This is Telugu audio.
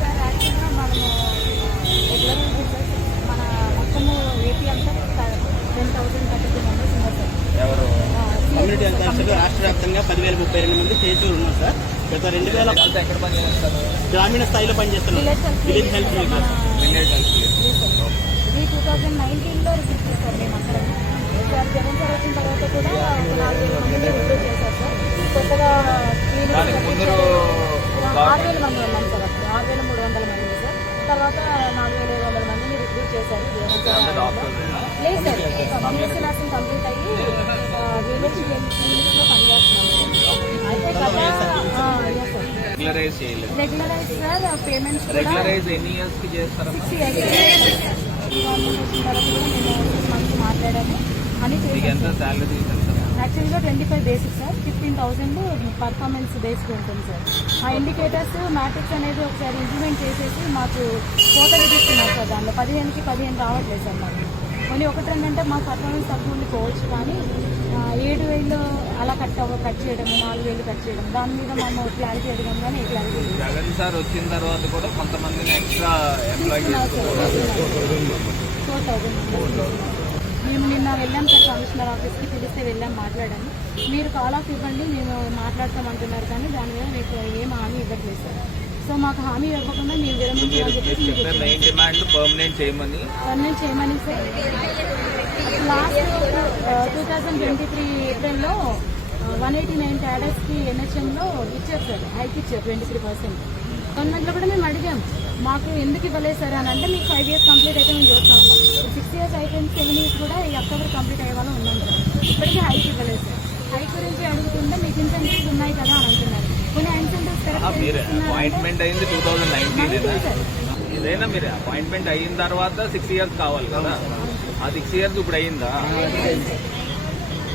సార్ యాక్చువల్గా మనము రెగ్యులర్ మన మొత్తము ఏపీ అంతా 10,032 మెంబర్స్ ఉన్నారు సార్. ఎవరు కమ్యూనిటీ అధ్యక్షులు రాష్ట్ర వ్యాప్తంగా 10,032 మంది చేతులు ఉన్నారు సార్. గత 2000 ఎక్కడ పని చేస్తారు? గ్రామీణ స్థాయిలో పనిచేస్తున్నారు. Village health worker. ఇది 2019లో రిసీవ్ చేశారు మేము అక్కడ. సార్ జగన్ సార్ వచ్చిన తర్వాత కూడా 4,000 మందిని రిక్రూట్ చేశారు సార్. కొత్తగా 6,000 మంది ఉన్నాం సార్. అప్పుడు 6,300 మంది సార్. తర్వాత 4,500 మందిని రిక్రూట్ చేశారు జగన్ సార్. లేదు సార్, BSc నర్సింగ్ కంప్లీట్ అయ్యి విలేజ్ క్లినిక్స్లో పనిచేస్తున్నాం. అయితే రెగ్యులరైజ్ చేయలేదు. రెగ్యులరైజ్ సార్ పేమెంట్స్ రెగ్యులరైజ్ ఎన్ని ఇయర్స్ కి చేస్తారా? 6 ఇయర్స్ గవర్నమెంట్ వచ్చిన తర్వాత కూడా మేము 6 మంత్స్ మాట్లాడాము అని మీకు ఎంత చేశాం. శాలరీ? యాక్చువల్గా 25 బేసిక్ సార్, 15,000 పర్ఫార్మెన్స్ బేస్డ్ ఉంటుంది సార్. ఆ ఇండికేటర్స్ మ్యాట్రిక్స్ అనేది ఒకసారి ఇంప్లిమెంట్ చేసేసి మాకు కోట విధిస్తున్నారు సార్. దానిలో 15కి 15 రావట్లేదు సార్ మాకు. కొన్ని 1-2 అంటే మా పర్ఫార్మెన్స్ తక్కువ ఉండిపోవచ్చు, కానీ 7,000 అలా కట్ చేయడం, 4,000 కట్ చేయడం, దాని మీద మనం క్లారిటీ అడిగాం కానీ ఏ క్లారిటీ లేదు. జగన్ సార్ వచ్చిన తర్వాత కూడా కొంతమందిని ఎక్స్ట్రా ఎంప్లాయ్ తీసుకున్నారు సార్. 4,000 మేము నిన్న వెళ్ళాం సార్ కమిషనర్ ఆఫీస్కి, పిలిస్తే వెళ్ళాం, మాట్లాడాము. మీరు కాల్ ఆఫ్ ఇవ్వండి మేము మాట్లాడతామంటున్నారు, కానీ దాని మీద మీకు ఏం హామీ ఇవ్వట్లేదు సార్. సో మాకు హామీ ఇవ్వకుండా మీరు విరమించాలని చెప్పేసి మెయిన్ డిమాండ్ పర్మనెంట్ చేయమని సార్. లాస్ట్ 2023 ఏప్రిల్లో 189 క్యాడర్స్కి NHMలో ఇచ్చారు సార్, హైక్ ఇచ్చారు 23%. గవర్నమెంట్లో కూడా మేము అడిగాం మాకు ఎందుకు ఇవ్వలేదు సార్ అని. అంటే మీకు 5 ఇయర్స్ కంప్లీట్ అయితే మేము చూస్తా ఉన్నాం. 6 ఇయర్స్ అయిపోయింది, 7 ఇయర్స్ కూడా ఈ అక్టోబర్ కంప్లీట్ అయ్యే వాళ్ళు ఉన్నాం సార్. ఇప్పటికీ హైక్ ఇవ్వలేదు సార్. హైక్ గురించి అడుగుతుంటే మీకు ఇన్సెంటివ్స్ ఉన్నాయి కదా అని అంటున్నారు. కొన్ని ఇన్సెంటివ్స్ అపాయింట్మెంట్ అయింది 2019 సార్. ఏదైనా మీరు అపాయింట్మెంట్ అయిన తర్వాత 6 ఇయర్స్ కావాలి కదా, ఆ 6 ఇయర్స్ ఇప్పుడు అయిందా?